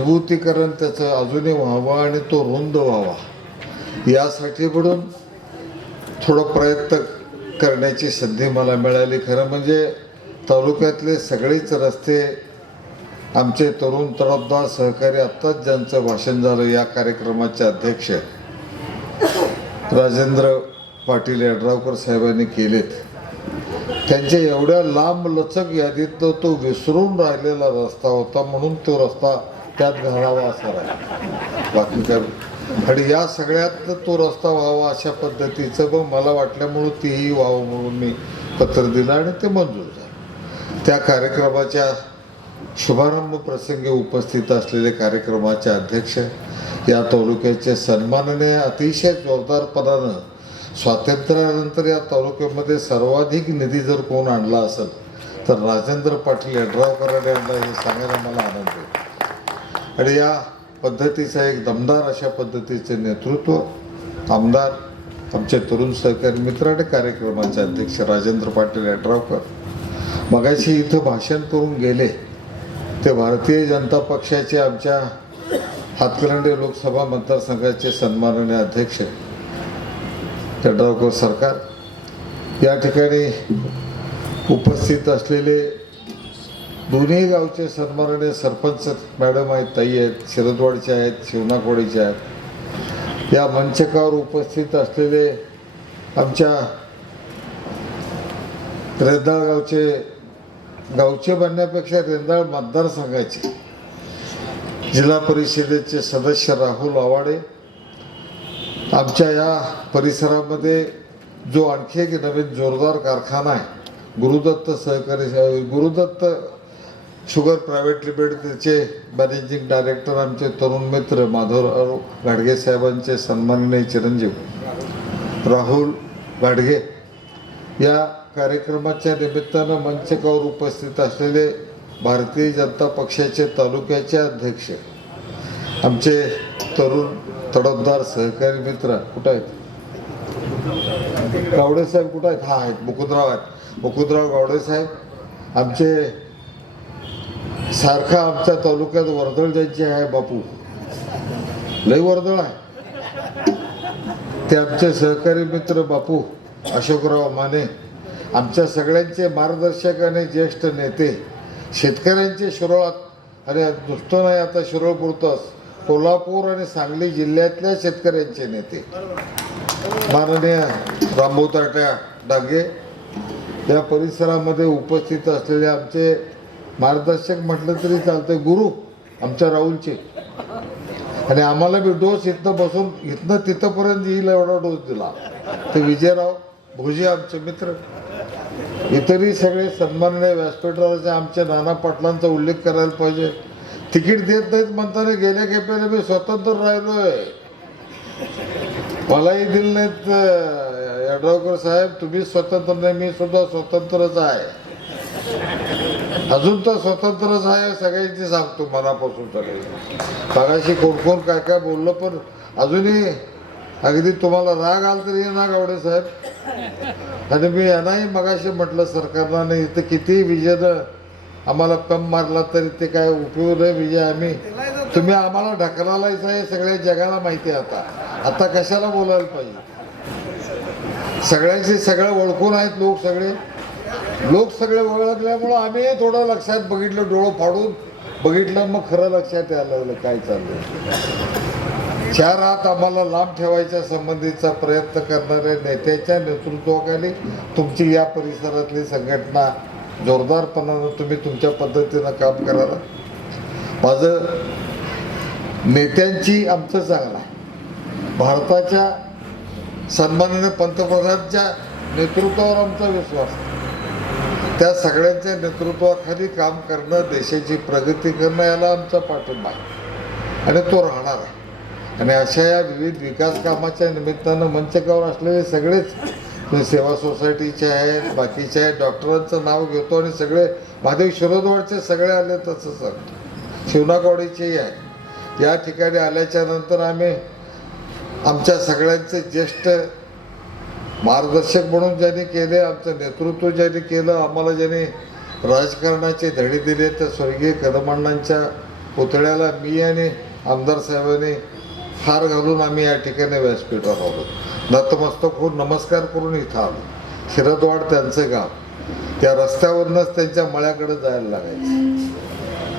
मजबूतीकरण त्याचं अजूनही व्हावं आणि तो रुंद व्हावा. यासाठी म्हणून थोडं प्रयत्न करण्याची संधी मला मिळाली. खरं म्हणजे तालुक्यातले सगळेच रस्ते आमचे तरुण तडफदार सहकारी आत्ताच ज्यांचं भाषण झालं या कार्यक्रमाचे अध्यक्ष राजेंद्र पाटील यड्रावकर साहेबांनी केलेत. त्यांच्या एवढ्या लांब लचक यादीतनं तो विसरून राहिलेला रस्ता होता म्हणून तो रस्ता त्यात घालावा असा राहिला बाकी काय आणि या सगळ्यात तो रस्ता व्हावा अशा पद्धतीचं पण मला वाटल्यामुळं तीही व्हावं म्हणून मी पत्र दिलं आणि ते मंजूर झालं. त्या कार्यक्रमाच्या शुभारंभ प्रसंगी उपस्थित असलेले कार्यक्रमाचे अध्यक्ष या तालुक्याचे सन्मानने अतिशय जोरदारपणानं स्वातंत्र्यानंतर या तालुक्यामध्ये सर्वाधिक निधी जर कोण आणला असेल तर राजेंद्र पाटील यड्रावकरांनी आणला हे सांगायला मला आनंद आहे. आणि या पद्धतीचं एक दमदार अशा पद्धतीचे नेतृत्व आमदार आमचे तरुण सहकारी मित्र आणि कार्यक्रमाचे अध्यक्ष राजेंद्र पाटील यड्रावकर मगाशी इथं भाषण करून गेले. ते भारतीय जनता पक्षाचे आमच्या हातकरंडे लोकसभा मतदारसंघाचे सन्माननीय अध्यक्ष यड्रावकर सरकार. या ठिकाणी उपस्थित असलेले दोन्ही गावचे सन्माननीय सरपंच मॅडम आहेत ताई आहेत शिरदवाडचे आहेत शिवनाकवाडीचे आहेत. या मंचकावर उपस्थित असलेले आमच्या रेंदाळ गावचे गावचे बनण्यापेक्षा रेंदाळ मतदारसंघाचे जिल्हा परिषदेचे सदस्य राहुल आवाडे आमच्या या परिसरामध्ये जो आणखी एक नवीन जोरदार कारखाना आहे गुरुदत्त सहकारी गुरुदत्त शुगर प्रायव्हेट लिमिटेडचे मॅनेजिंग डायरेक्टर आमचे तरुण मित्र माधवराव घाडगे साहेबांचे सन्माननीय चिरंजीव राहुल गाडगे या कार्यक्रमाच्या निमित्तानं मंचकावर उपस्थित असलेले भारतीय जनता पक्षाचे तालुक्याचे अध्यक्ष आमचे तरुण तडफदार सहकारी मित्र कुठं आहेत? गावडे साहेब कुठं आहेत? हा आहेत मुकुंदराव आहेत. मुकुंदराव गावडे साहेब आमचे सारखा आमच्या तालुक्यात वर्दळ ज्यांची आहे बापू. लई वर्दळ आहे. ते आमचे सहकारी मित्र बापू अशोकराव माने आमच्या सगळ्यांचे मार्गदर्शक आणि ज्येष्ठ नेते. शेतकऱ्यांचे शिरोळात आणि नुसतं नाही आता शिरोळ पुरतंच. कोल्हापूर आणि सांगली जिल्ह्यातल्या शेतकऱ्यांचे नेते. माननीय रामभाऊ ताट्या डागे या परिसरामध्ये उपस्थित असलेले आमचे मार्गदर्शक म्हटलं तरी चालतंय गुरु आमच्या राहुलचे. आणि आम्हाला बी डोस इथनं बसून इथनं तिथंपर्यंत येईल एवढा डोस दिला. ते विजयराव भोजे आमचे मित्र. इतरही सगळे सन्माननीय व्यासपीठाचे आमच्या नाना पाटलांचा उल्लेख करायला पाहिजे. तिकीट देत नाहीत म्हणताना गेल्या खेपेला मी स्वतंत्र राहिलोय. मलाही दिलं नाहीत यड्रावकर साहेब तुम्ही स्वतंत्र नाही मी सुद्धा स्वतंत्रच आहे. अजून तर स्वतंत्रच आहे सगळ्यांची सांगतो मनापासून सगळे. सगळ्याशी कोण कोण काय काय बोललं पण अजूनही अगदी तुम्हाला राग आला तरी ना गावडे साहेब. आणि मी यांनाही मगाशी म्हटलं सरकारला नाही इथं किती विजयनं आम्हाला कम मारला तरी ते काय उपयोग नाही विजय आम्ही. तुम्ही आम्हाला ढकलायचं आहे सगळ्या जगाला माहिती आहे आता. आता कशाला बोलायला पाहिजे? सगळ्यांशी सगळं ओळखून आहेत लोक सगळे. लोक सगळे ओळखल्यामुळं आम्ही थोडं लक्षात बघितलं डोळं फाडून बघितलं मग खरं लक्षात यायला लागलं काय चाललं चार हात आम्हाला लांब ठेवायच्या संबंधीचा प्रयत्न करणाऱ्या नेत्याच्या नेतृत्वाखाली तुमची या परिसरातली संघटना जोरदारपणानं तुम्ही तुमच्या पद्धतीनं काम करायला माझं नेत्यांची आमचं चांगलं आहे. भारताच्या सन्माननीय पंतप्रधानांच्या नेतृत्वावर आमचा विश्वास आहे. त्या सगळ्यांच्या नेतृत्वाखाली काम करणं देशाची प्रगती करणं याला आमचा पाठिंबा आहे. आणि तो राहणार आहे. आणि अशा या विविध विकास कामाच्या निमित्तानं मंचकावर असलेले सगळेच सेवा सोसायटीचे आहेत बाकीचे आहेत डॉक्टरांचं नाव घेतो आणि सगळे महादेव शिरोदवाडचे सगळे आले तसं सर. शिवनाकवाडीचेही आहे. या ठिकाणी आल्याच्यानंतर आम्ही आमच्या सगळ्यांचे ज्येष्ठ मार्गदर्शक म्हणून ज्यांनी केले आमचं नेतृत्व ज्यांनी केलं आम्हाला ज्यांनी राजकारणाचे धडे दिले तर स्वर्गीय कदमांडांच्या पुतळ्याला मी आणि आमदार साहेबांनी हार घालून आम्ही या ठिकाणी व्यासपीठावर आलो नतमस्तक होऊन नमस्कार करून इथं आलो. शिरदवाड त्यांचं गाव. त्या रस्त्यावरूनच त्यांच्या मळ्याकडे जायला लागायचं.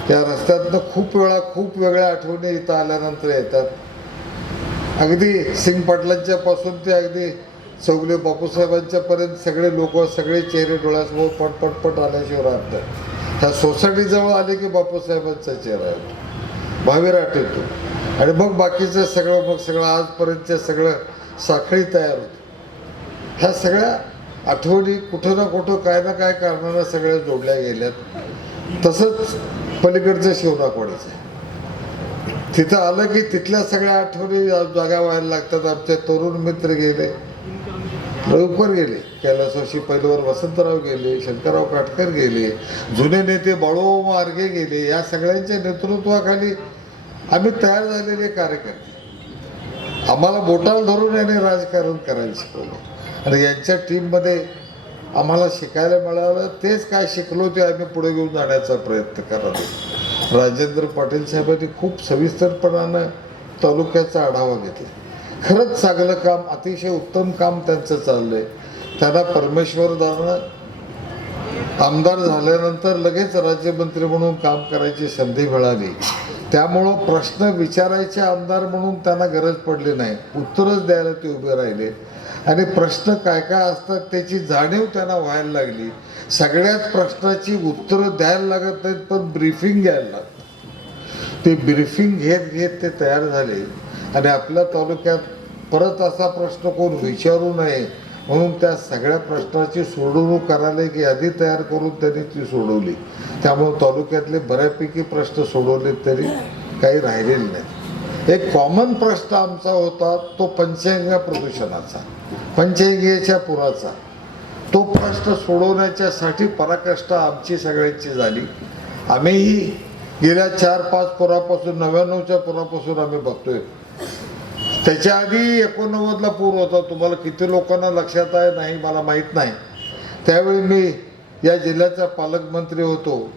त्या रस्त्यातनं खूप वेळा खूप वेगळ्या आठवणी इथं आल्यानंतर येतात. अगदी सिंग पाटलांच्या पासून ते अगदी चौगले बापूसाहेबांच्या पर्यंत सगळे लोक सगळे चेहरे डोळ्यासमोर पटपटपट पट आल्याशिवाय राहत ह्या सोसायटीजवळ आले की बापूसाहेबांचा चेहरा येतो. भावीराट येतो आणि मग बाकीचं सगळं मग सगळं आजपर्यंतचं सगळं साखळी तयार होते. ह्या सगळ्या आठवणी कुठं ना कुठं काय ना काय कारणानं सगळ्या जोडल्या गेल्यात. तसंच पलीकडचं शिवनाकवाडीचं तिथं आलं की तिथल्या सगळ्या आठवणी जागा व्हायला लागतात. आमचे तरुण मित्र गेले. लवकर गेले कैलासवाशी पहिल्यावर वसंतराव गेले शंकरराव काटकर गेले जुने नेते बाळू मार्गे गेले या सगळ्यांच्या नेतृत्वाखाली आम्ही तयार झालेले कार्यकर्ते. आम्हाला बोटाला धरून याने राजकारण करायला शिकवलं आणि यांच्या टीममध्ये आम्हाला शिकायला मिळालं तेच काय शिकलो ते आम्ही पुढे घेऊन जाण्याचा प्रयत्न करत राजेंद्र पाटील साहेबांनी खूप सविस्तरपणानं तालुक्याचा आढावा घेतला. खरंच चांगलं काम अतिशय उत्तम काम त्यांचं चाललंय. त्यांना परमेश्वरदानं आमदार झाल्यानंतर लगेच राज्यमंत्री म्हणून काम करायची संधी मिळाली. त्यामुळं प्रश्न विचारायचे आमदार म्हणून त्यांना गरज पडली नाही. उत्तरच द्यायला ते उभे राहिले. आणि प्रश्न काय काय असतात त्याची जाणीव त्यांना व्हायला लागली. सगळ्याच प्रश्नाची उत्तरं द्यायला लागत नाहीत पण ब्रीफिंग घ्यायला लागतं ते ब्रीफिंग घेत घेत ते तयार झाले. आणि आपल्या तालुक्यात परत असा प्रश्न कोण विचारू नये म्हणून त्या सगळ्या प्रश्नाची सोडवणूक करायला एक यादी तयार करून त्यांनी ती सोडवली. त्यामुळे तालुक्यातले बऱ्यापैकी प्रश्न सोडवले तरी काही राहिलेले नाही एक कॉमन प्रश्न आमचा होता तो पंचगंगा प्रदूषणाचा पंचगंगेच्या पुराचा. तो प्रश्न सोडवण्याच्यासाठी पराकष्ट आमची सगळ्यांची झाली. आम्हीही गेल्या चार पाच पुरापासून नव्याण्णवच्या पुरापासून आम्ही बघतोय. त्याच्या आधी एकोणनव्वदला पूर होता. तुम्हाला किती लोकांना लक्षात आहे नाही मला माहीत नाही. त्यावेळी मी या जिल्ह्याचा पालकमंत्री होतो.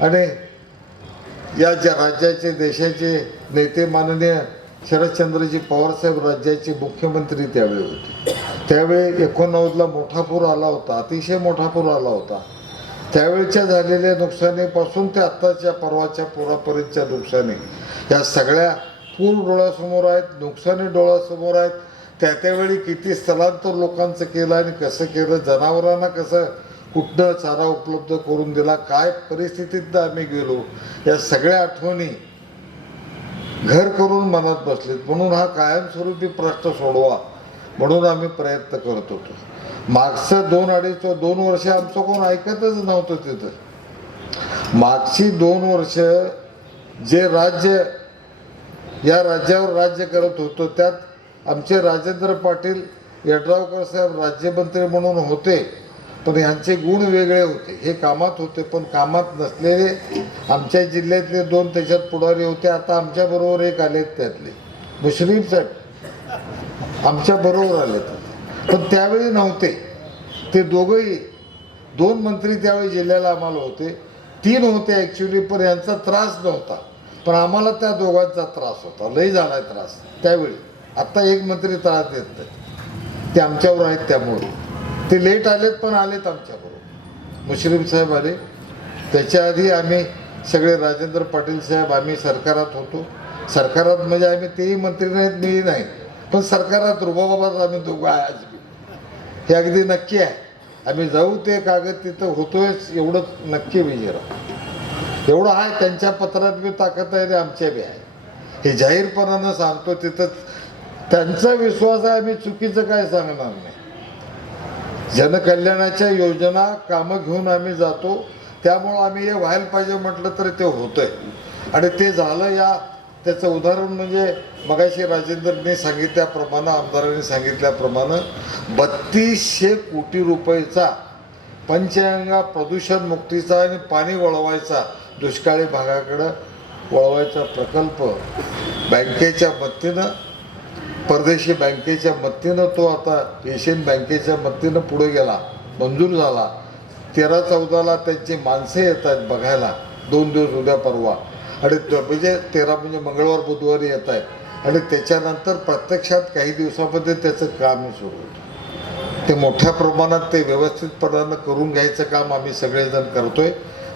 आणि या ज्या राज्याचे देशाचे नेते माननीय शरदचंद्रजी पवारसाहेब राज्याचे मुख्यमंत्री त्यावेळी होते. त्यावेळी एकोणनव्वदला मोठा पूर आला होता अतिशय मोठा पूर आला होता. त्यावेळच्या झालेल्या नुकसानीपासून ते आत्ताच्या परवाच्या पुरापर्यंतच्या नुकसानी या सगळ्या पूर डोळ्यासमोर आहेत नुकसानी डोळ्यासमोर आहेत. त्या त्यावेळी किती स्थलांतर लोकांचं केलं आणि कसं केलं जनावरांना कसं कुठनं चारा उपलब्ध करून दिला काय परिस्थितीत आम्ही गेलो या सगळ्या आठवणी घर करून मनात बसलेत. म्हणून हा कायमस्वरूपी प्रश्न सोडवा म्हणून आम्ही प्रयत्न करत होतो. मागचं दोन अडीच दोन वर्ष आमचं कोण ऐकतच नव्हतं तिथं. मागची दोन वर्ष जे राज्य या राज्यावर राज्य करत होतो. त्यात आमचे राजेंद्र पाटील यड्रावकर साहेब राज्यमंत्री म्हणून होते पण ह्यांचे गुण वेगळे होते. हे कामात होते पण कामात नसलेले आमच्या जिल्ह्यातले दोन त्याच्यात पुढारी होते. आता आमच्याबरोबर एक आलेत त्यातले. मुश्रीफ साहेब आमच्याबरोबर आले आलेत. पण त्यावेळी नव्हते. ते दोघंही दोन मंत्री त्यावेळी जिल्ह्याला आम्हाला होते. तीन होते ॲक्च्युली पण यांचा त्रास नव्हता. पण आम्हाला त्या दोघांचा त्रास होता. लई झालाय त्रास. त्यावेळी. आत्ता एक मंत्री त्रास देत नाही ते आमच्यावर आहेत त्यामुळे. ते लेट आलेत पण आलेत आमच्याबरोबर. मुश्रीफ साहेब आले. त्याच्या आधी आम्ही सगळे राजेंद्र पाटील साहेब आम्ही सरकारात होतो. सरकारात म्हणजे आम्ही तेही मंत्री नाहीत मीही नाही पण सरकारात रुबाबाबाच आम्ही दोघं आहे आज बी. हे अगदी नक्की आहे. आम्ही जाऊ ते कागद तिथं होतोयच एवढंच नक्की विजयरा एवढं आहे त्यांच्या पत्रात बी ताकद आहे आणि आमच्या बी आहे. हे जाहीरपणानं सांगतो तिथं त्यांचा विश्वास आहे आम्ही चुकीचं काय सांगणार नाही. जनकल्याणाच्या योजना कामं घेऊन आम्ही जातो त्यामुळं आम्ही हे व्हायला पाहिजे म्हटलं तर ते होतंय. आणि ते झालं या त्याचं उदाहरण म्हणजे मगाशी राजेंद्रने सांगितल्याप्रमाणे आमदारांनी सांगितल्याप्रमाणे बत्तीसशे कोटी रुपयेचा पंचगंगा प्रदूषण मुक्तीचा आणि पाणी वळवायचा दुष्काळी भागाकडं वळवायचा प्रकल्प बँकेच्या मदतीनं परदेशी बँकेच्या मदतीनं तो आता एशियन बँकेच्या मदतीनं पुढे गेला मंजूर झाला. तेरा चौदाला त्यांची माणसं येत आहेत बघायला दोन दिवस उद्या परवा. आणि म्हणजे तेरा म्हणजे मंगळवार बुधवारी येत आहेत आणि त्याच्यानंतर प्रत्यक्षात काही दिवसामध्ये त्याचं कामही सुरू होतं. ते मोठ्या प्रमाणात ते व्यवस्थितपणानं करून घ्यायचं काम आम्ही सगळेजण करतोय.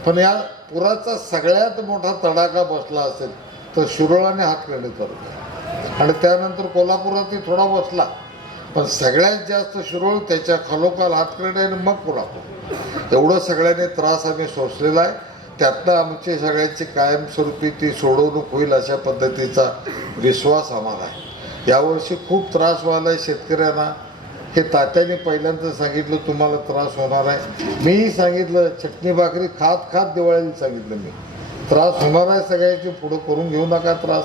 पण या पुराचा सगळ्यात मोठा तडाखा बसला असेल तर शिरोळाने आणि हातकर्णी आणि त्यानंतर कोल्हापुरातही थोडा बसला. पण सगळ्यात जास्त शिरोळ त्याच्या खालोखाल हातकर्णी आणि मग कोल्हापूर. एवढं सगळ्यांनी त्रास आम्ही सोसलेला आहे. त्यातनं आमची सगळ्यांची कायमस्वरूपी ती सोडवणूक होईल अशा पद्धतीचा विश्वास आम्हाला आहे. यावर्षी खूप त्रास व्हायला आहे शेतकऱ्यांना. हे तात्याने पहिल्यांदा सांगितलं तुम्हाला त्रास होणार आहे. मीही सांगितलं चटणी भाकरी खात खात दिवाळीला सांगितलं मी. त्रास होणार आहे सगळ्याची पुढं करून घेऊ नका त्रास.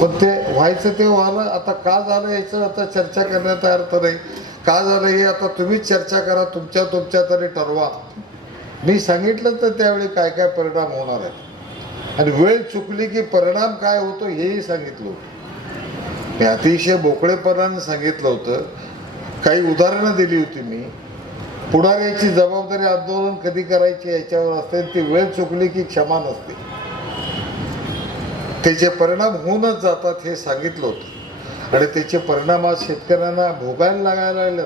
पण ते व्हायचं ते व्हायला आता का झालं याचं आता चर्चा करण्यात अर्थ नाही. का झालं हे आता तुम्हीच चर्चा करा तुमच्या तुमच्या तरी ठरवा. मी सांगितलं तर त्यावेळी काय काय परिणाम होणार आहेत. आणि वेळ चुकली की परिणाम काय होतो हेही सांगितलं होतं. मी अतिशय मोकळेपणाने सांगितलं होतं. काही उदाहरणं दिली होती मी. पुढाऱ्याची जबाबदारी आंदोलन कधी करायची याच्यावर असते ती वेळ चुकली की क्षमा नसते. त्याचे परिणाम होऊनच जातात हे सांगितलं होतं. आणि त्याचे परिणाम आज शेतकऱ्यांना भोगायला लागायला लागले.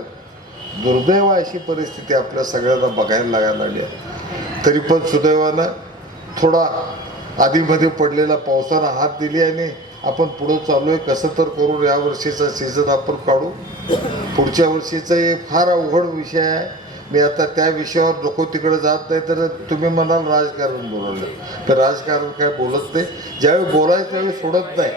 दुर्दैव अशी परिस्थिती आपल्या सगळ्यांना बघायला लागायला लागली आहे. तरी पण सुदैवानं थोडा आधीमध्ये पडलेला पावसानं हात दिली आणि आपण पुढं चालू आहे. कसं तर करून या वर्षीचा सीझन आपण काढू. पुढच्या वर्षीचा हे फार अवघड विषय आहे. मी आता त्या विषयावर नको तिकडे जात नाही तर तुम्ही म्हणाल राजकारण बोलवलं. तर राजकारण काय बोलत नाही. ज्यावेळी बोलायचं त्यावेळी सोडत नाही.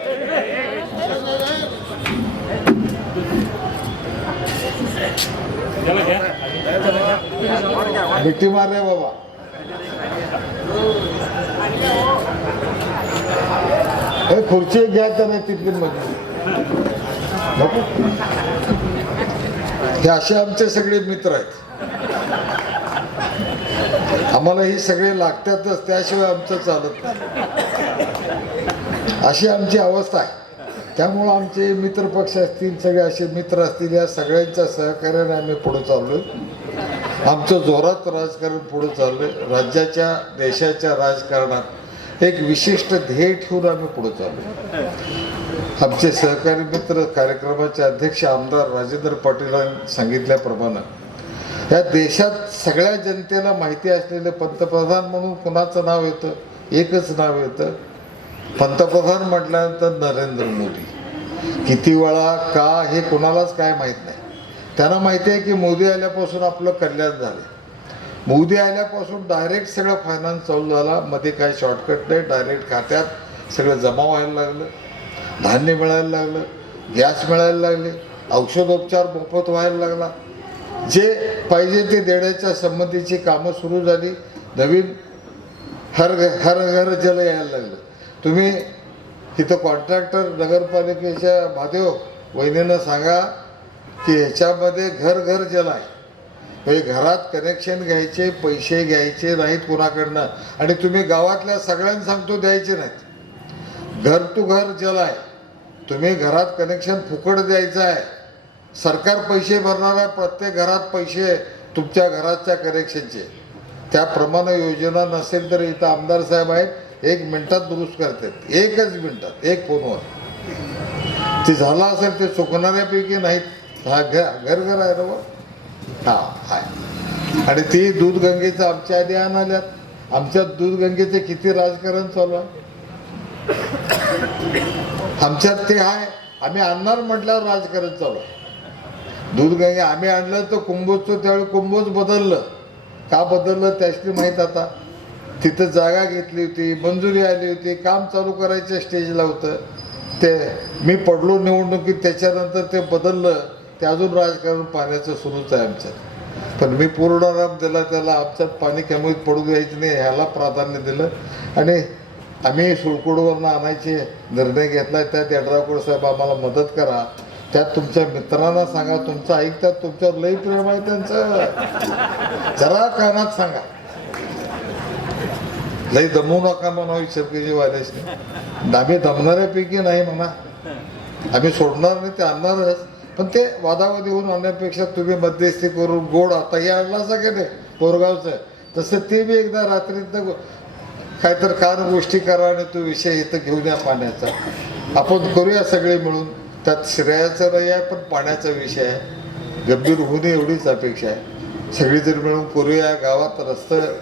मिठी मारे बाबा. हे खुर्ची घ्या तर तिथली मध्ये हे असे आमचे सगळे मित्र आहेत. आम्हाला ही सगळे लागतातच त्याशिवाय आमचं चालत नाही. अशी आमची अवस्था आहे. त्यामुळं आमचे मित्रपक्ष असतील सगळे असे मित्र असतील या सगळ्यांच्या सहकार्याने आम्ही पुढे चाललो आमचं जोरात राजकारण पुढे चाललंय. राज्याच्या देशाच्या राजकारणात एक विशिष्ट ध्येय ठेवून आम्ही पुढे चालू. आमचे सहकारी मित्र कार्यक्रमाचे अध्यक्ष आमदार राजेंद्र पाटीलांनी सांगितल्याप्रमाणे या देशात सगळ्या जनतेला माहिती असलेले पंतप्रधान म्हणून कुणाचं नाव येतं? एकच नाव येतं. पंतप्रधान म्हटल्यानंतर नरेंद्र मोदी. किती वेळा का हे कुणालाच काय माहीत नाही. त्यांना माहिती आहे की मोदी आल्यापासून आपलं कल्याण झालं मोदी आल्यापासून डायरेक्ट सगळं फायनान्स चालू झाला. मध्ये काय शॉर्टकट नाही डायरेक्ट खात्यात सगळं जमा व्हायला लागलं. धान्य मिळायला लागलं गॅस मिळायला लागले औषधोपचार मोफत व्हायला लागला. जे पाहिजे ते देण्याच्या संबंधीची कामं सुरू झाली. नवीन हर हर घर जल यायला लागलं. तुम्ही इथं कॉन्ट्रॅक्टर नगरपालिकेच्या महादेव वहिनीनं सांगा की ह्याच्यामध्ये घर घर जल आहे. म्हणजे घरात कनेक्शन घ्यायचे पैसे घ्यायचे नाहीत कुणाकडनं. आणि तुम्ही गावातल्या सगळ्यांना सांगतो द्यायचे नाहीत. घर टू घर जल आहे तुम्ही घरात कनेक्शन फुकट द्यायचं आहे. सरकार पैसे भरणार आहे प्रत्येक घरात पैसे तुमच्या घराच्या कनेक्शनचे त्याप्रमाणे योजना नसेल तर इथं आमदार साहेब आहेत एक मिनिटात दुरुस्त करतात. एकच मिनिटात एक फोनवर. ते झालं असेल ते चुकणाऱ्यापैकी नाहीत. हा घर घर आहे ना हा आहे आणि ती दूधगंगेचं आमच्या आधी आणाल्यात. आमच्या दूधगंगेचे किती राजकारण चालू आहे? आमच्यात ते आहे. आम्ही आणणार म्हटल्यावर राजकारण चालू आहे. दूधगंगे आम्ही आणलं तर कुंभोजचं त्यावेळी कुंभोज बदललं. का बदललं त्याची माहीत आता. तिथं जागा घेतली होती मंजुरी आली होती काम चालू करायच्या स्टेजला होतं. ते मी पडलो निवडणुकीत त्याच्यानंतर ते बदललं. ते अजून राजकारण पाण्याचं सुरूच आहे आमच्यात. पण मी पूर्ण आराम दिला त्याला आमच्यात पाणी कमीत पडू द्यायचं नाही ह्याला प्राधान्य दिलं. आणि आम्ही सुळकुडवरनं आणायचे निर्णय घेतला त्यात यड्रावकर साहेब आम्हाला मदत करा. त्यात तुमच्या मित्रांना सांगा तुमचं ऐकतात तुमच्यावर लई प्रेम आहे त्यांचं. जरा कानात सांगा. लई दमू नका म्हणा शेतकरी वाल्यासनी आम्ही दमणाऱ्यापैकी नाही म्हणा. आम्ही सोडणार नाही ते आणणारच. पण ते वादावादी होऊन आणण्यापेक्षा तुम्ही मध्यस्थी करून गोड आता हे आणला सगळे नाही? कोरगावचं. तसं ते बी एकदा रात्रीत काहीतरी कार गोष्टी करा आणि तो विषय इथं घेऊन या पाण्याचा. आपण करूया सगळे मिळून. त्यात श्रेयाचं नाही आहे पण पाण्याचा विषय आहे. गंभीर होऊ नये एवढीच अपेक्षा आहे. सगळी जर मिळून करूया. गावात रस्ता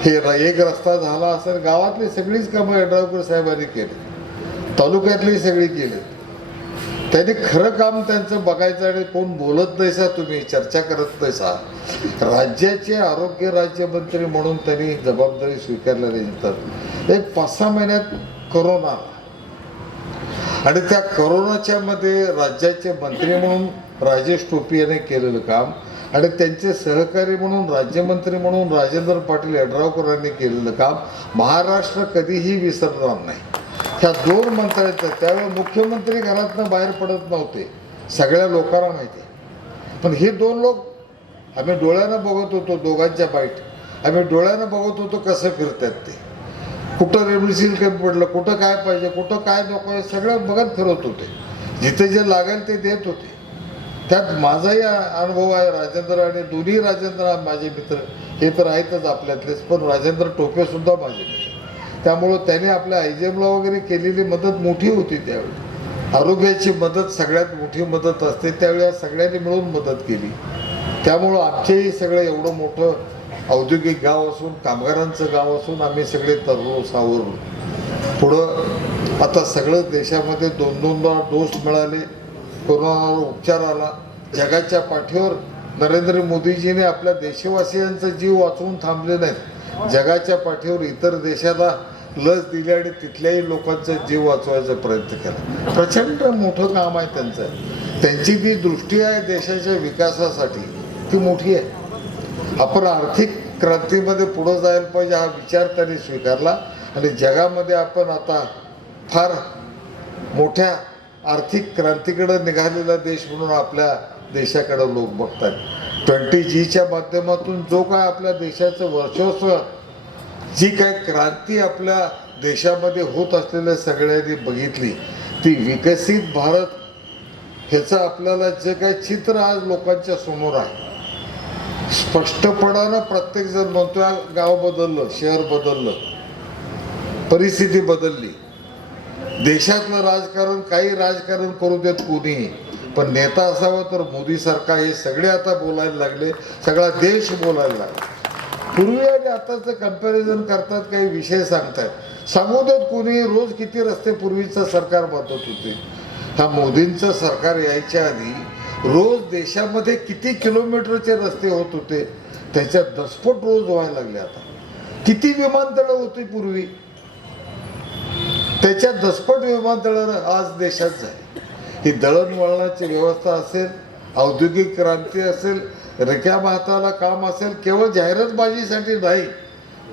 हे र- एक रस्ता झाला असेल गावातली सगळीच कामं यड्रावकर साहेबांनी केली. तालुक्यातली सगळी केली. त्यांनी खरं काम त्यांचं बघायचं आणि कोण बोलत नाही सा तुम्ही चर्चा करत नाही सा. राज्याचे आरोग्य राज्यमंत्री म्हणून त्यांनी जबाबदारी स्वीकारल्यानंतर एक पाच सहा महिन्यात करोना आणि त्या करोनाच्या मध्ये राज्याचे मंत्री म्हणून राजेश टोपे यांनी केलेलं काम आणि त्यांचे सहकारी म्हणून राज्यमंत्री म्हणून राजेंद्र पाटील यड्रावकरांनी केलेलं काम महाराष्ट्र कधीही विसरणार नाही. ह्या दोन मंत्र्यांचं त्यावेळी मुख्यमंत्री घरातनं बाहेर पडत नव्हते. सगळ्या लोकांना माहिती आहे. पण हे दोन लोक आम्ही डोळ्यानं बघत होतो दोघांच्या बाईट. आम्ही डोळ्यानं बघत होतो कसं फिरतात ते. कुठं रेमडिसिल कमी पडलं कुठं काय पाहिजे कुठं काय नको आहे सगळं बघत फिरत होते. जिथे जे लागेल ते देत होते. त्यात माझाही अनुभव आहे राजेंद्र आणि दोन्ही राजेंद्र माझे मित्र. हे तर आहेतच आपल्यातलेच पण राजेंद्र टोपे सुद्धा माझे मित्र. त्यामुळं त्याने आपल्या आयजेमला वगैरे केलेली मदत मोठी होती त्यावेळी. आरोग्याची मदत सगळ्यात मोठी मदत असते त्यावेळी सगळ्यांनी मिळून मदत केली. त्यामुळं आमचेही सगळं एवढं मोठं औद्योगिक गाव असून कामगारांचं गाव असून आम्ही सगळे तरुण सावरलो पुढं आता सगळं देशामध्ये दोन दोनदा डोस मिळाले. कोरोनावर उपचार आला. जगाच्या पाठीवर नरेंद्र मोदीजीने आपल्या देशवासियांचा जीव वाचवून थांबले नाहीत. जगाच्या पाठीवर इतर देशाला लस दिली आणि तिथल्याही लोकांचा जीव वाचवायचा प्रयत्न केला. प्रचंड मोठं काम आहे त्यांचं. त्यांची जी दृष्टी आहे देशाच्या विकासासाठी ती मोठी आहे. आपण आर्थिक क्रांतीमध्ये पुढं जायला पाहिजे हा विचार त्यांनी स्वीकारला. आणि जगामध्ये आपण आता फार मोठ्या आर्थिक क्रांतीकडे निघालेला देश म्हणून आपल्या देशाकडे लोक बघतात ट्वेंटी जीच्या माध्यमातून जो काय आपल्या देशाचं वर्चस्व जी काय क्रांती आपल्या देशामध्ये होत असलेल्या सगळ्यांनी बघितली ती विकसित भारत ह्याचं आपल्याला जे काय चित्र आज लोकांच्या समोर आहे. स्पष्टपणानं प्रत्येक जण म्हणतोय गाव बदललं शहर बदललं परिस्थिती बदलली. देशातलं राजकारण काही राजकारण करू देत कोणीही. पण नेता असावा तर मोदी सरकार हे सगळे आता बोलायला लागले सगळा देश बोलायला लागला. पूर्वी आणि आताचं कंपॅरिझन करतात काही विषय सांगतात सांगू देत कोणी रोज किती रस्ते पूर्वीचं सरकार बांधत होते. हा मोदींचं सरकार यायच्या आधी रोज देशामध्ये किती किलोमीटरचे रस्ते होत होते त्याच्यात दसपट रोज व्हायला लागले आता. किती विमानतळं होती पूर्वी. त्याच्यात दसपट विमानतळं आज देशात झाली. ही दळणवळणाची व्यवस्था असेल औद्योगिक क्रांती असेल रिक्याम हाताला काम असेल केवळ जाहिरातबाजीसाठी नाही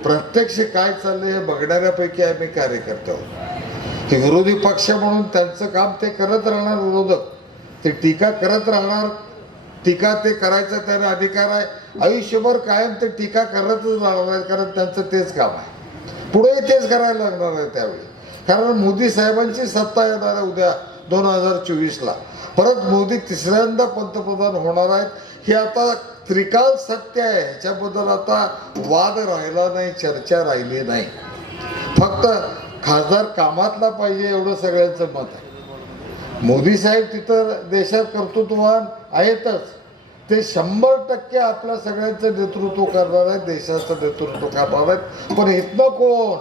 प्रत्यक्ष काय चाललंय हे बघणाऱ्यापैकी आम्ही कार्यकर्ते आहोत. विरोधी पक्ष म्हणून त्यांचं काम ते करत राहणार विरोधक. ते टीका करत राहणार टीका ते करायचा त्यांना अधिकार आहे. आयुष्यभर कायम ते टीका करतच राहणार आहेत कारण त्यांचं तेच काम आहे. पुढेही तेच करायला लागणार आहे त्यावेळी. कारण मोदी साहेबांची सत्ता येणार आहे उद्या दोन हजार चोवीसला. परत मोदी तिसऱ्यांदा पंतप्रधान होणार आहेत. हे आता त्रिकाल सत्य आहे. ह्याच्याबद्दल आता वाद राहिला नाही चर्चा राहिली नाही. फक्त खासदार कामातला पाहिजे एवढं सगळ्यांचं मत आहे. मोदी साहेब तिथं देशात कर्तृत्ववान आहेतच. ते शंभर टक्के आपल्या सगळ्यांचं नेतृत्व करणार आहेत देशाचं नेतृत्व करणार आहेत. पण इथनं कोण?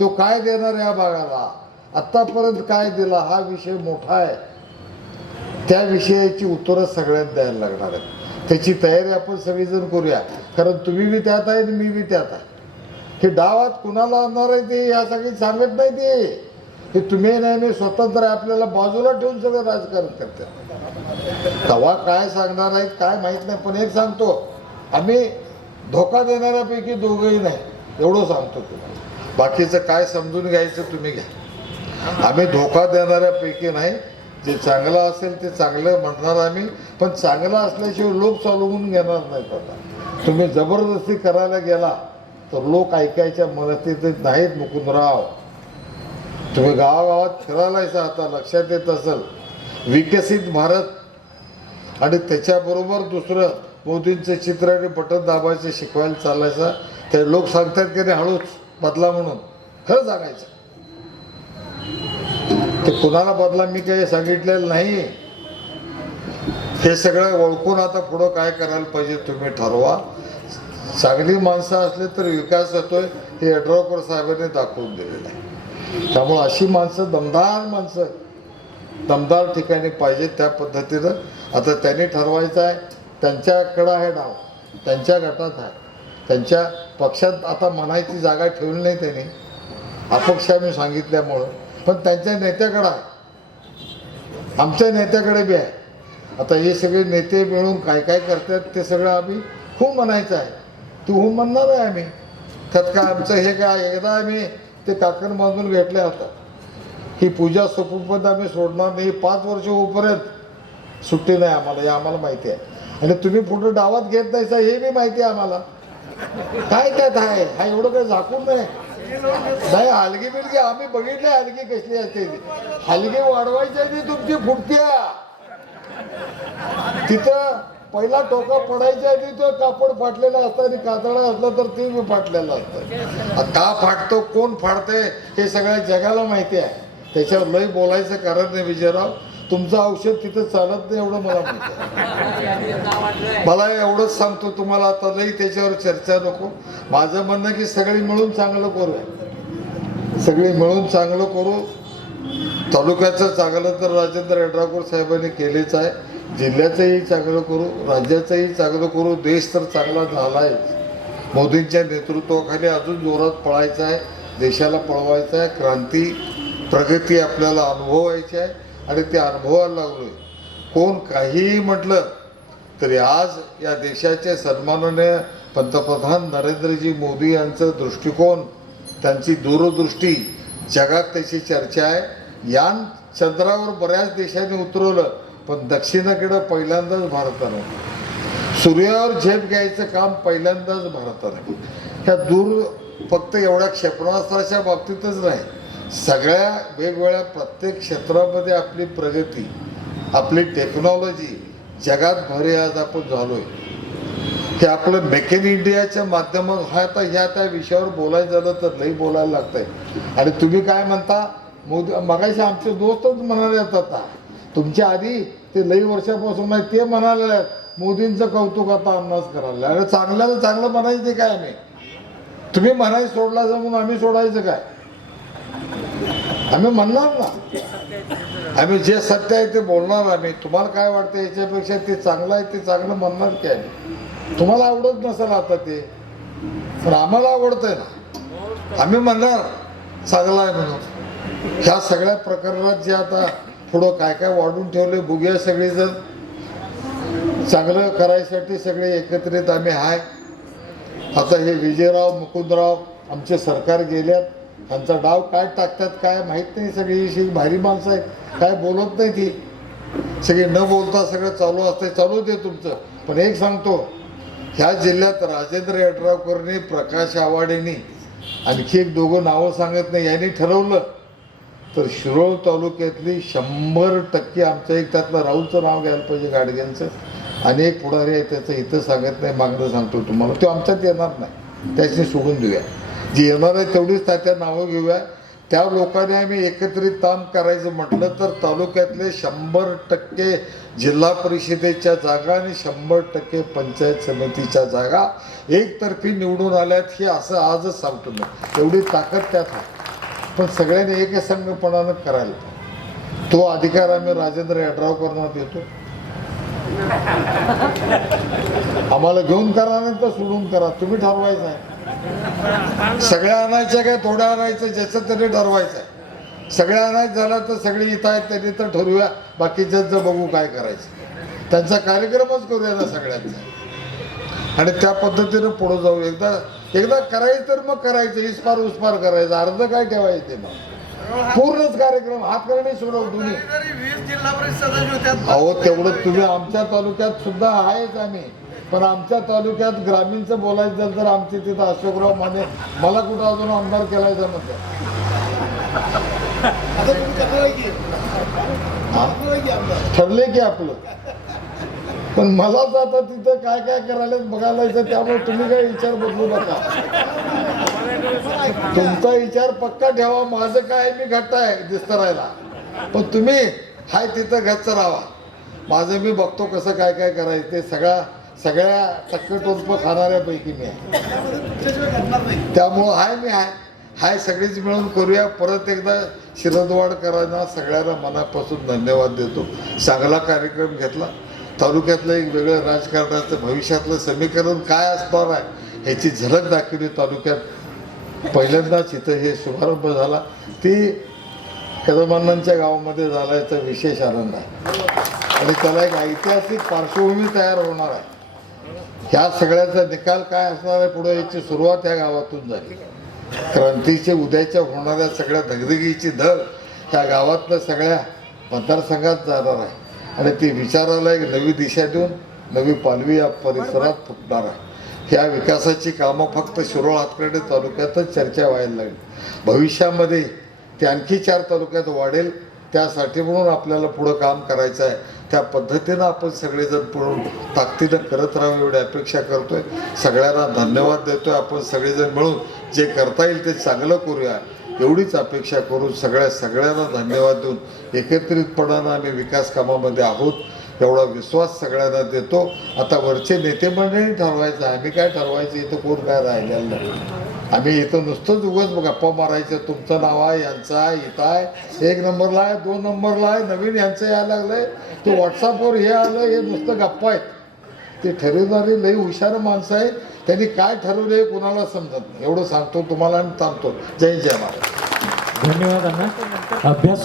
तो काय देणार या भागाला? आत्तापर्यंत काय दिला? हा विषय मोठा आहे. त्या विषयाची उत्तरं सगळ्यांना द्यायला लागणार आहेत. त्याची तयारी आपण सगळीजण करूया. कारण तुम्ही बी त्यात आहे मी बी त्यात आहे. हे डावात कुणाला आणणार आहे ते या सगळी सांगत नाही ते. हे तुम्ही नाही मी स्वतंत्र आपल्याला बाजूला ठेवून सगळं राजकारण करतात तेव्हा काय सांगणार आहेत काय माहीत नाही. पण एक सांगतो आम्ही धोका देणाऱ्यापैकी दोघंही नाही. एवढं सांगतो तुम्हाला. बाकीचं काय समजून घ्यायचं तुम्ही घ्या. आम्ही धोका देणाऱ्यापैकी नाही. जे चांगलं असेल ते चांगलं म्हणणार आम्ही पण चांगलं असल्याशिवाय लोक चालवून घेणार नाहीत आता. तुम्ही जबरदस्ती करायला गेला तर लोक ऐकायच्या मदतीत नाहीत मुकुंदराव. तुम्ही गावागावात फिरायलायचा आता लक्षात येत असेल. विकसित भारत. आणि त्याच्याबरोबर दुसरं मोदींचं चित्र आणि बटन दाबायचं शिकवायला चालायचं ते लोक सांगतात की नाही हळूच बदला म्हणून. खरं सांगायचं. ते कुणाला बदला मी काही सांगितलेलं नाही. हे सगळं ओळखून आता पुढं काय करायला पाहिजे तुम्ही ठरवा. चांगली माणसं असली तर विकास होतोय हे यड्रावकर साहेबांनी दाखवून दिलेलं आहे. त्यामुळं अशी माणसं दमदार माणसं दमदार ठिकाणी पाहिजे त्या पद्धतीनं. आता त्यांनी ठरवायचं आहे त्यांच्याकडं आहे डाव त्यांच्या गटात आहे. त्यांच्या पक्षात आता म्हणायची जागा ठेवली नाही त्यांनी. अपक्ष आम्ही सांगितल्यामुळं. पण त्यांच्या नेत्याकडं आहे. आमच्या नेत्याकडे बी आहे. आता हे सगळे नेते मिळून काय काय करतात ते सगळं आम्ही हो म्हणायचं आहे. तू हो म्हणणार आहे आम्ही. त्यात काय आमचं हे काय एकदा आम्ही ते काकण बांधून घेतले होता ही पूजा सोपूपर्यंत आम्ही सोडणार नाही. पाच वर्ष होईपर्यंत सुट्टी नाही आम्हाला. हे आम्हाला माहिती आहे. आणि तुम्ही पुढे डावात घेत नाहीसा हे बी माहिती आहे आम्हाला. काय त्यात आहे? हा एवढं काही झाकून नाही. नाही हलगी बिलगी आम्ही बघितले हलगी कसली असते हलगी वाढवायची आहे ती तुमची फुटत्या. तिथं पहिला टोका पडायच्या आधी तो कापड फाटलेला असतं आणि कातडा असला तर ते बी फाटलेलं असतं. का फाटतो कोण फाडते हे सगळ्या जगाला माहिती आहे. त्याच्यावर लय बोलायचं कारण नाही विजयराव. तुमचं औषध तिथं चालत नाही एवढं मला मला एवढंच सांगतो तुम्हाला आता लई त्याच्यावर चर्चा नको. माझं म्हणणं की सगळी मिळून चांगलं करू. सगळी मिळून चांगलं करू. तालुक्याचं चांगलं तर राजेंद्र यड्रावकर साहेबांनी केलेच आहे. जिल्ह्याचंही चांगलं करू राज्याचंही चांगलं करू. देश तर चांगला झाला आहे मोदींच्या नेतृत्वाखाली अजून जोरात पळायचं आहे. देशाला पळवायचं आहे. क्रांती प्रगती आपल्याला अनुभवायची आहे. आणि ते अनुभवायला लागलोय. कोण काहीही म्हटलं तरी आज या देशाचे सन्माननीय पंतप्रधान नरेंद्रजी मोदी यांचं दृष्टिकोन त्यांची दूरदृष्टी जगात त्याची चर्चा आहे. यान चंद्रावर बऱ्याच देशांनी उतरवलं पण दक्षिणेकडं पहिल्यांदाच भारतानं. सूर्यावर झेप घ्यायचं काम पहिल्यांदाच भारतानं. ह्या दूर फक्त एवढ्या क्षेपणास्त्राच्या बाबतीतच नाही. सगळ्या वेगवेगळ्या प्रत्येक क्षेत्रामध्ये आपली प्रगती आपली टेक्नॉलॉजी जगात भरे आज आपण झालोय. ते आपलं मेक इन इंडियाच्या माध्यमात हा आता ह्या त्या विषयावर बोलायचं झालं तर लई बोलायला लागतंय. आणि तुम्ही काय म्हणता? मोदी मगाशी आमचे दोस्तच म्हणाले आता. तुमच्या आधी ते लई वर्षापासून नाही ते म्हणाले आहेत, मोदींचं कौतुक आता आम्हाच करायला आणि चांगल्याला चांगलं म्हणायचं ते काय आम्ही? तुम्ही म्हणायचं सोडला म्हणून आम्ही सोडायचं काय? आम्ही म्हणणार ना. आम्ही जे सत्य आहे ते बोलणार आम्ही. तुम्हाला काय वाटतं याच्यापेक्षा ते चांगलं आहे ते चांगलं म्हणणार की आम्ही? तुम्हाला आवडत नसेल आता ते पण आम्हाला आवडतंय ना. आम्ही म्हणणार चांगलं आहे म्हणून. ह्या सगळ्या प्रकरणात जे आता पुढं काय काय वाढून ठेवले बघूया सगळेजण. चांगलं करायसाठी सगळे एकत्रित आम्ही आहे आता हे विजयराव मुकुंदराव आमचे सरकार गेल्यात. त्यांचा डाव काय टाकतात काय माहीत नाही सगळी. अशी भारी माणसं आहेत. काय बोलत नाही ती. सगळे न बोलता सगळं चालू असते चालू दे तुमचं. पण एक सांगतो ह्या जिल्ह्यात राजेंद्र यड्रावकरने प्रकाश आवाडेनी आणखी एक दोघं नावं सांगत नाही. यांनी ठरवलं तर शिरोळ तालुक्यातली शंभर टक्के आमचं एक त्यातलं राहुलचं नाव घ्यायला पाहिजे गाडग्यांचं. आणि एक पुढारी आहे त्याचं इथं सांगत नाही. मागणं सांगतो तुम्हाला. तो आमच्यात येणार नाही. त्याची सोडून देऊया. जी येणार आहे तेवढीच त्या नावं घेऊया. त्या लोकांनी आम्ही एकत्रित काम करायचं म्हटलं तर तालुक्यातले शंभर टक्के जिल्हा परिषदेच्या जागा आणि शंभर टक्के पंचायत समितीच्या जागा एकतर्फी निवडून आल्यात हे असं आजच सांगतो मी. एवढी ताकद त्यात आहे. पण सगळ्यांनी एकसंघपणानं करायला तो अधिकार आम्ही राजेंद्र यड्रावकरांना देतो. आम्हाला घेऊन करा नाही तर सोडून करा. तुम्ही ठरवायचं आहे सगळ्या आणायच्या काय थोड्या आणायचं ज्याचं तरी ठरवायचं आहे सगळ्या आणायचं झाला तर सगळी इथं आहेत त्यांनी तर ठरवूया. बाकीच्यांचं बघू काय करायचं. त्यांचा कार्यक्रमच करूया ना सगळ्यांचा. आणि त्या पद्धतीनं पुढं जाऊ एकदा एकदा करायचं तर मग करायचं इस्पार उस्पार करायचं. अर्ध काय ठेवायचं मग? पूर्णच कार्यक्रम हातकर्णी सोडव तुम्ही. अहो तेवढं तुम्ही आमच्या तालुक्यात सुद्धा आहेच आम्ही. पण आमच्या तालुक्यात ग्रामीणचं बोलायचं झालं तर आमचे तिथं अशोकराव माने मला कुठं अजून आमदार केलाय म्हणते आता तुम्ही करणार आहे की? हा? करणार आहे की आमदार ठरले की आपलं. पण मलाच आता तिथं काय काय करायला बघायला यायचं त्यामुळे तुम्ही काय विचार बदलू नका. तुमचा विचार पक्का ठेवा माझं काय मी घट्ट आहे दिसत राहायला. पण तुम्ही हाय तिथं घच्च राहा. माझं मी बघतो कसं काय काय करायचं ते सगळा सगळ्या टक्के टोचपं खाणाऱ्यापैकी मी आहे. त्यामुळं हाय मी हाय. हाय सगळीच मिळून करूया. परत एकदा शिरदवाड करायला सगळ्यांना मनापासून धन्यवाद देतो. चांगला कार्यक्रम घेतला. तालुक्यातलं एक वेगळं राजकारणाचं भविष्यातलं समीकरण काय असणार आहे ह्याची झलक दाखवली तालुक्यात. पहिल्यांदाच इथं हे शुभारंभ झाला. ती कदमांनांच्या गावामध्ये झाला याचा विशेष आनंद आहे. आणि त्याला एक ऐतिहासिक पार्श्वभूमी तयार होणार आहे. ह्या सगळ्याचा निकाल काय असणार आहे पुढे याची सुरुवात ह्या गावातून झाली. क्रांतीचे उद्याच्या होणाऱ्या सगळ्या धगधगीची धग ह्या गावातल्या सगळ्या मतदारसंघात जाणार आहे. आणि ती विचाराला एक नवी दिशा देऊन नवी पालवी या परिसरात फुटणार आहे. ह्या विकासाची कामं फक्त शिरोळ हातकर्डी तालुक्यातच चर्चा व्हायला लागली. भविष्यामध्ये ते आणखी चार तालुक्यात वाढेल त्यासाठी म्हणून आपल्याला पुढं काम करायचं आहे. त्या पद्धतीनं आपण सगळेजण पुढून ताकदीनं करत राहावं एवढी अपेक्षा करतोय. सगळ्यांना धन्यवाद देतोय. आपण सगळेजण मिळून जे करता येईल ते चांगलं करूया. एवढीच अपेक्षा करून सगळ्या सगळ्यांना धन्यवाद देऊन एकत्रितपणानं आम्ही विकास कामामध्ये आहोत एवढा विश्वास सगळ्यांना देतो. आता वरचे नेते मंडळी ठरवायचं आहे. आम्ही काय ठरवायचं इथं कोण काय राहिलेलं नाही. आम्ही इथं नुसतंच उगाच गप्पा मारायचं तुमचं नाव आहे यांचं आहे इथं आहे एक नंबरला आहे दोन नंबरला आहे नवीन यांचं यायला लागलंय. तू व्हॉट्सअपवर हे आलं हे नुसतं गप्पा आहेत. ते ठरवणारी लई हुशार माणसं आहे त्यांनी काय ठरवलं कुणाला समजत नाही. एवढं सांगतो तुम्हाला आणि सांगतो जय जय महाराज. धन्यवाद अभ्यास